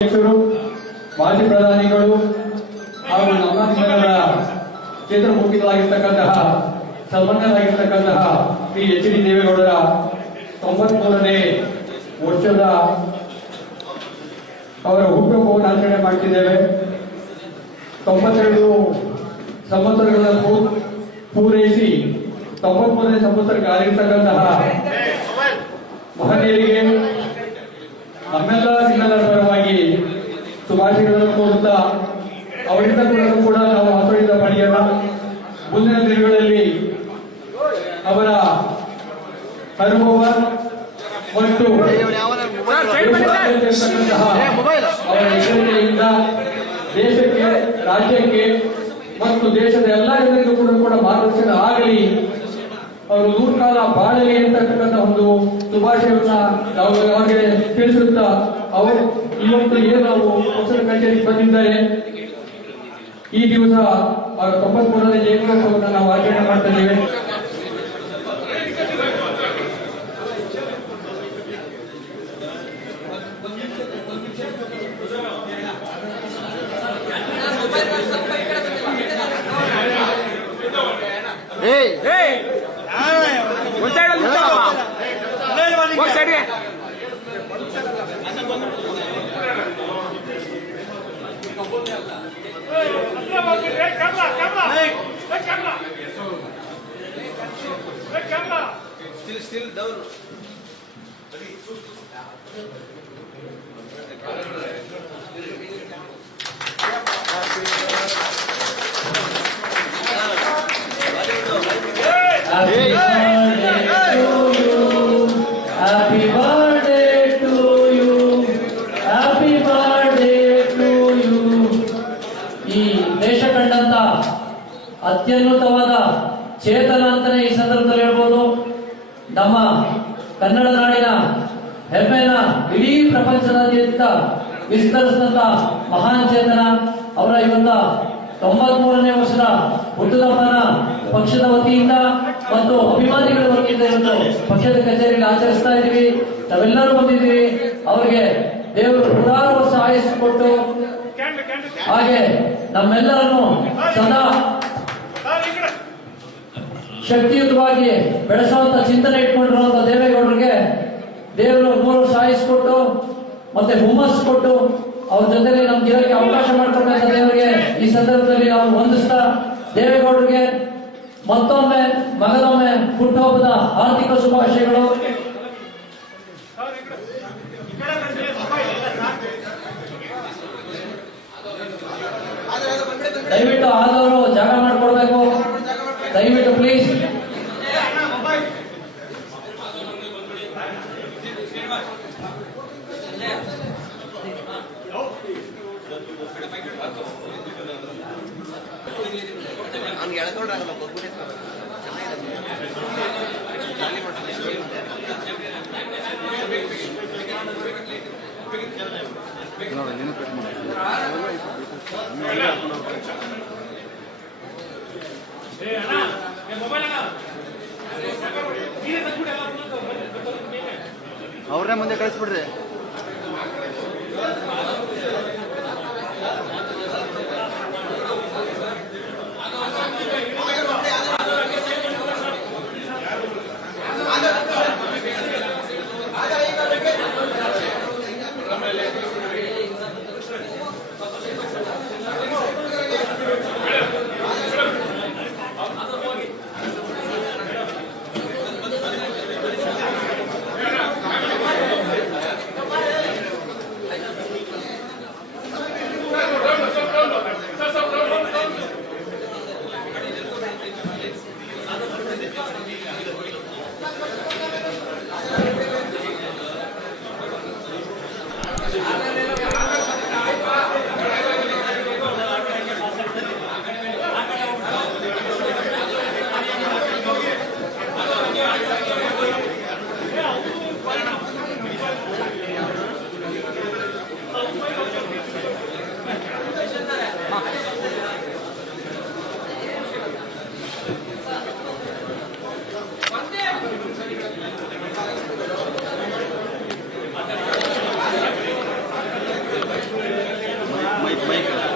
ಅಧ್ಯಕ್ಷರು, ಮಾಜಿ ಪ್ರಧಾನಿಗಳು ಹಾಗೂ ನಮ್ಮ ಸಂಘದ ಕ್ಷೇತ್ರ ಮುಖ್ಯರಾಗಿರ್ತಕ್ಕಂತಹ ಸನ್ಮಾನ್ಯರಾಗಿರ್ತಕ್ಕಂತಹ ಶ್ರೀ ಎಚ್ ಡಿ ದೇವೇಗೌಡರ 93ನೇ ವರ್ಷದ ಅವರ ಹುಟ್ಟುಹಬ್ಬವನ್ನು ಆಚರಣೆ ಮಾಡ್ತಿದ್ದೇವೆ. 92 ಸಂವತ್ಸರಗಳನ್ನು ಪೂರೈಸಿ 93ನೇ ಸಂವತ್ಸರಕ್ಕೆ ಆಗಿರ್ತಕ್ಕಂತಹ ಮಹನೀಯರಿಗೆ ನಮ್ಮೆಲ್ಲರ ಪರವಾಗಿ ಶುಭಾಶಯಗಳನ್ನು ಕೋರುತ್ತಾ ಅವರಿಂದ ಕೂಡ ನಾವು ಆತುರದಿಂದ ಪಡೆಯೋಣ. ಮುಂದಿನ ದಿನಗಳಲ್ಲಿ ಅವರ ಅನುಭವ ಮತ್ತು ಅವರ ಹೆಗ್ಗಳಿಕೆಯಿಂದ ದೇಶಕ್ಕೆ, ರಾಜ್ಯಕ್ಕೆ ಮತ್ತು ದೇಶದ ಎಲ್ಲ ಜನರಿಗೂ ಕೂಡ ಮಾರ್ಗದರ್ಶನ ಆಗಲಿ, ಅವರು 100 ಕಾಲ ಬಾಳಲಿ ಅಂತಕ್ಕಂಥ ಒಂದು ಶುಭಾಶಯವನ್ನ ನಾವು ಅವರಿಗೆ ತಿಳಿಸುತ್ತಾ, ಅವರು ಇವತ್ತು ಏನು ನಾವು ಪಕ್ಷದ ಕಚೇರಿಗೆ ಬಂದಿದ್ದಾರೆ, ಈ ದಿವಸ ಅವರ 93ನೇ ಜಯಂತ್ಯೋತ್ಸವವನ್ನು ನಾವು ಆಚರಣೆ ಮಾಡ್ತಾ ಇದ್ದೇವೆ. Still down. Happy birthday to you. Happy birthday to you. ಈ ದೇಶ ಕಂಡಂತ ಅತ್ಯುನ್ನತವಾದ ಚೇತನ ಅಂತಾನೆ ಈ ಸಂದರ್ಭದಲ್ಲಿ ಹೇಳ್ಬೋದು. ನಮ್ಮ ಕನ್ನಡ ನಾಡಿನ ಹೆಮ್ಮೆನ ಇಡೀ ಪ್ರಪಂಚದಾದ್ಯಂತ ವಿಸ್ತರಿಸಿದಂತ ಮಹಾನ್ ಚೇತನ ಅವರ ಇವತ್ತ 93ನೇ ವರ್ಷದ ಹುಟ್ಟುಹಬ್ಬನ ಪಕ್ಷದ ವತಿಯಿಂದ ಮತ್ತು ಅಭಿಮಾನಿಗಳ ವತಿಯಿಂದ ಇವತ್ತು ಪಕ್ಷದ ಕಚೇರಿಯಲ್ಲಿ ಆಚರಿಸ್ತಾ ಇದ್ದೀವಿ. ನಾವೆಲ್ಲರೂ ಬಂದಿದ್ದೀವಿ. ಅವರಿಗೆ ದೇವರು 100 ವರ್ಷ ಆಯುಸ್ಸು ಕೊಟ್ಟು ಹಾಗೆ ನಮ್ಮೆಲ್ಲರನ್ನು ಸದಾ ಶಕ್ತಿಯುತವಾಗಿ ಬೆಳೆಸುವಂತ ಚಿಂತನೆ ಇಟ್ಕೊಂಡಿರುವಂತ ದೇವೇಗೌಡರಿಗೆ ದೇವರು 100 ವರ್ಷ ಆಯುಸ್ ಕೊಟ್ಟು ಮತ್ತೆ ಹುಮ್ಮಸ್ ಕೊಟ್ಟು ಅವ್ರ ಜೊತೆಲಿ ನಮ್ಗೆ ಇರೋಕ್ಕೆ ಅವಕಾಶ ಮಾಡಿಕೊಟ್ಟಂತ ದೇವರಿಗೆ ಈ ಸಂದರ್ಭದಲ್ಲಿ ನಾವು ವಂದಿಸ್ತಾ, ದೇವೇಗೌಡರಿಗೆ ಮತ್ತೊಮ್ಮೆ ಮಗದೊಮ್ಮೆ ಹುಟ್ಟುಹಬ್ಬದ ಆರ್ಥಿಕ ಶುಭಾಶಯಗಳು. ದಯವಿಟ್ಟು ಆದವರು ಜಾಗ ಮಾಡಿಕೊಡ್ಬೇಕು, ದಯವಿಟ್ಟು ಪ್ಲೀಸ್. ಅವ್ರನ್ನೇ ಮುಂದೆ ಕಳಿಸ್ಬಿಡ್ರಿ. ಮೈಕ್